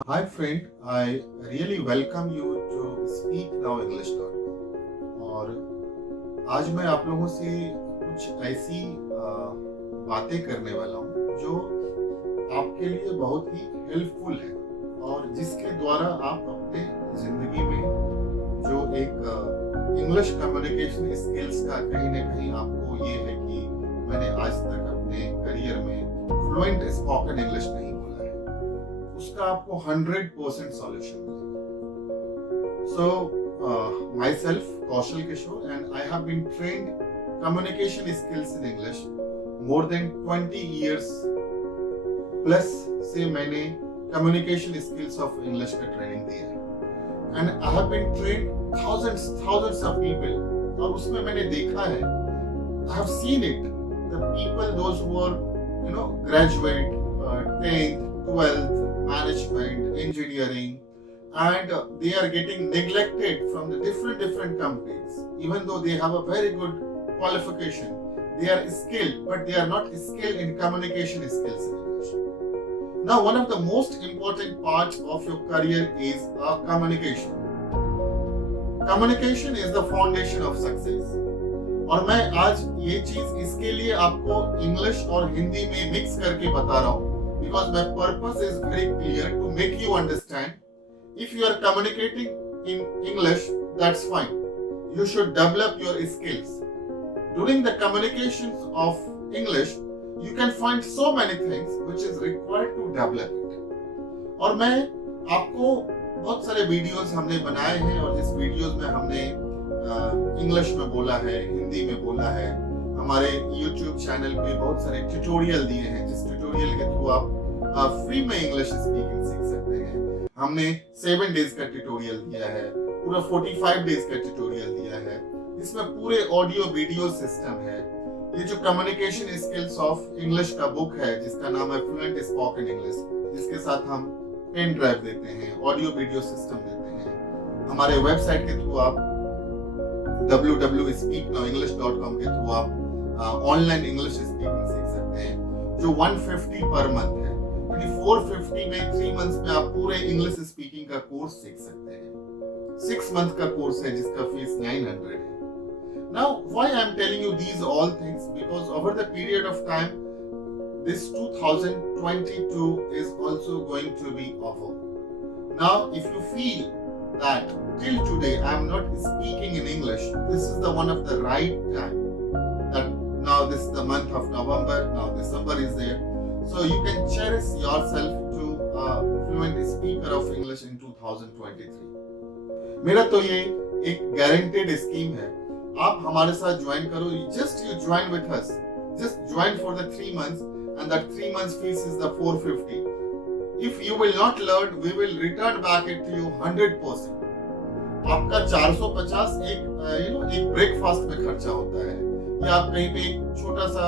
Hi friend, I really welcome you to speaknowenglish.com और आज मैं आप लोगों से कुछ ऐसी बातें करने वाला हूँ जो आपके लिए बहुत ही हेल्पफुल है और जिसके द्वारा आप अपने ज़िंदगी में जो एक इंग्लिश कम्युनिकेशन स्किल्स का कहीं ना कहीं आपको ये है कि मैंने आज तक अपने करियर में फ्लुएंट स्पोकन इंग्लिश नहीं बोला है, उसका आपको 100% सॉल्यूशन मिलेगा। So myself Kaushal Kishore and I have been trained communication skills in English more than 20 years plus से मैंने कम्युनिकेशन स्किल्स ऑफ इंग्लिश का ट्रेनिंग दिया है and I have been trained thousands of people और उसमें मैंने देखा है, I have seen it, the people those who are graduate 10th 12th management engineering and they are getting neglected from the different companies even though they have a very good qualification. They are skilled but they are not skilled in communication skills in English. Now one of the most important parts of your career is communication. Communication is the foundation of success. और मैं आज ये चीज इसके लिए आपको English और हिंदी में मिक्स करके बता रहा हूँ because my purpose is very clear to make you understand. If you are communicating in English, that's fine. You should develop your skills. During the communications of English, you can find so many things which is required to develop it. और मैं आपको बहुत सारे videos हमने बनाए हैं और जिस वीडियोस में हमने इंग्लिश में बोला है, हिंदी में बोला है, हमारे YouTube चैनल पे बहुत सारे ट्यूटोरियल दिए हैं जिस ट्यूटोरियल के थ्रू आप फ्री में इंग्लिश स्पीकिंग सीख सकते हैं। हमने 7 डेज का ट्यूटोरियल दिया है, पूरा 45 डेज का ट्यूटोरियल दिया है, इसमें पूरे ऑडियो वीडियो सिस्टम है। ये जो कम्युनिकेशन स्किल्स ऑफ इंग्लिश का बुक है जिसका नाम है फ्लुएंट स्पोकन इंग्लिश, जिसके साथ हम पेन ड्राइव देते हैं, ऑडियो वीडियो सिस्टम देते हैं। हमारे वेबसाइट के थ्रू आप www.speaknowenglish.com के थ्रू आप ऑनलाइन इंग्लिश स्पीकिंग सीख सकते हैं जो 150 पर मंथ है, यानी 450 में 3 मंथ्स में आप पूरे इंग्लिश स्पीकिंग का कोर्स सीख सकते हैं। 6 मंथ का कोर्स है जिसका फीस 900 है। Now why I am telling you these all things, because over the period of time this 2022 is also going to be over. Now if you feel that till today I am not speaking in English, this is the one of the right time, that now this is the month of November, now December is there, so you can cherish yourself to a fluent speaker of English in 2023. मेरा तो ये एक guaranteed scheme है, आप हमारे साथ join करो, just you join with us, just join for the 3 months and that 3 months fees is the 450. If you will not learn, we will return back it to you 100%. आपका 450 एक breakfast में खर्चा होता है, या आप कहीं पे एक छोटा सा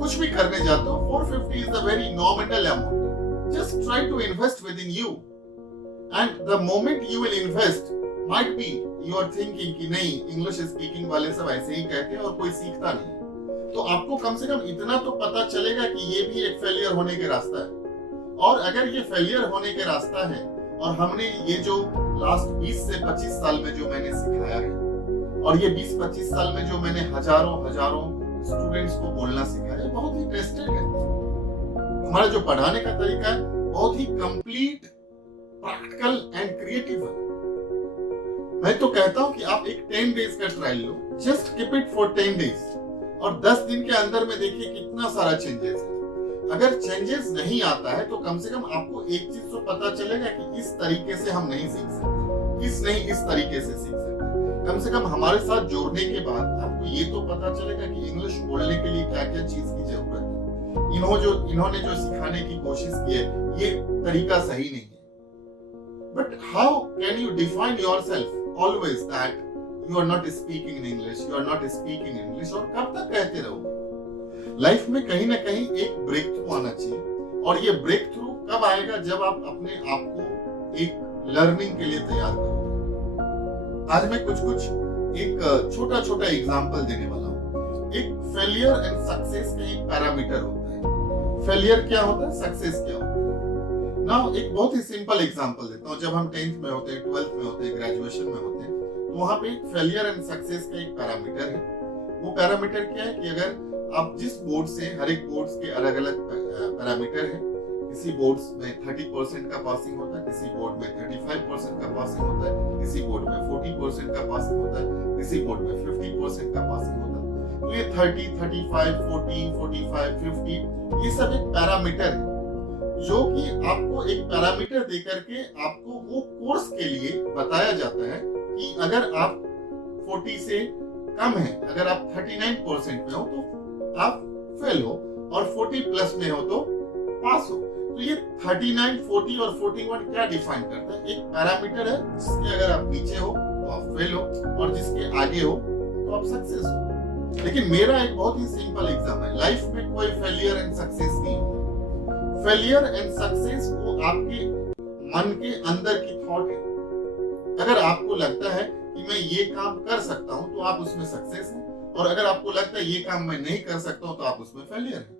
कुछ भी करने जाते हो, 450 is a very nominal amount. Just try to invest within you. And the moment you will invest, might be you are thinking कि नहीं, इंग्लिश स्पीकिंग वाले सब ऐसे ही कहते हैं और कोई सीखता नहीं, तो आपको कम से कम इतना तो पता चलेगा कि ये भी एक फेलियर होने के रास्ता है। और अगर ये फेलियर होने के रास्ता है और हमने ये जो लास्ट 20 से 25 साल में जो मैंने सिखाया है और ये 20-25 साल में जो मैंने हजारों स्टूडेंट्स को बोलना सिखाया है, बहुत ही टेस्टेड है। हमारा जो पढ़ाने का तरीका है बहुत ही कंप्लीट, प्रैक्टिकल एंड क्रिएटिव है। मैं तो कहता हूं कि आप एक 10 डेज का trial low, just keep it for 10 days और 10 दिन के अंदर में देखिए कितना सारा चेंजेस है। अगर चेंजेस नहीं आता है तो कम से कम आपको एक चीज तो पता चलेगा कि इस तरीके से हम नहीं सीख सकते, इस तरीके से सीख सकते। कम से कम हमारे साथ जोड़ने के बाद आपको ये तो पता चलेगा कि इंग्लिश बोलने के लिए क्या क्या चीज की जरूरत है। इन्होंने जो सिखाने की कोशिश की है ये तरीका सही नहीं है। But how can you define yourself always that you are not speaking in English, you are not speaking English, और कब तक कहते रहोगे? लाइफ में कहीं ना कहीं एक ब्रेक थ्रू आना चाहिए, और ये ब्रेक थ्रू कब आएगा? जब आप अपने आप को एक लर्निंग के लिए तैयार करोगे। आज मैं कुछ एक छोटा छोटा एग्जाम्पल देने वाला हूँ। एक फेलियर एंड सक्सेस का एक पैरामीटर होता है। फेलियर क्या होता है, सक्सेस क्या होता है। नाउ एक बहुत ही सिंपल एग्जांपल देता हूँ। जब हम 10th में होते हैं, 12th में होते हैं, ग्रेजुएशन में होते हैं, तो वहाँ पे फेलियर एंड सक्सेस का एक पैरामीटर है। वो पैरामीटर क्या है कि अगर आप जिस बोर्ड से, हर एक बोर्ड्स के अलग अलग पैरामीटर है। किसी बोर्ड्स में 30% का पासिंग होता है, किसी बोर्ड में 35% का पासिंग होता है, किसी बोर्ड में 40% का पासिंग होता है, किसी बोर्ड में 50% का पासिंग होता है। तो ये 30, 35, 40, 45, 50 ये सब एक पैरामीटर है, जो कि आपको एक पैरामीटर देकर के आपको वो कोर्स के लिए बताया जाता है कि अगर आप 40 से कम है, अगर आप 39% में हो तो आप फेल हो, और 40 प्लस में हो तो पास हो। तो ये 39, 40 और 41 क्या डिफाइन करता है? एक पैरामीटर है जिसके अगर आप नीचे हो तो आप फेल हो, और जिसके आगे हो तो आप सक्सेस हो। लेकिन मेरा एक बहुत ही सिंपल एग्जाम है, लाइफ में कोई फेलियर एंड सक्सेस नहीं होता। फेलियर एंड सक्सेस वो आपके मन के अंदर की थॉट है। अगर आपको लगता है कि मैं ये काम कर सकता हूं तो आप उसमें सक्सेस हैं, और अगर आपको लगता है ये काम मैं नहीं कर सकता हूं तो आप उसमें फेलियर हैं।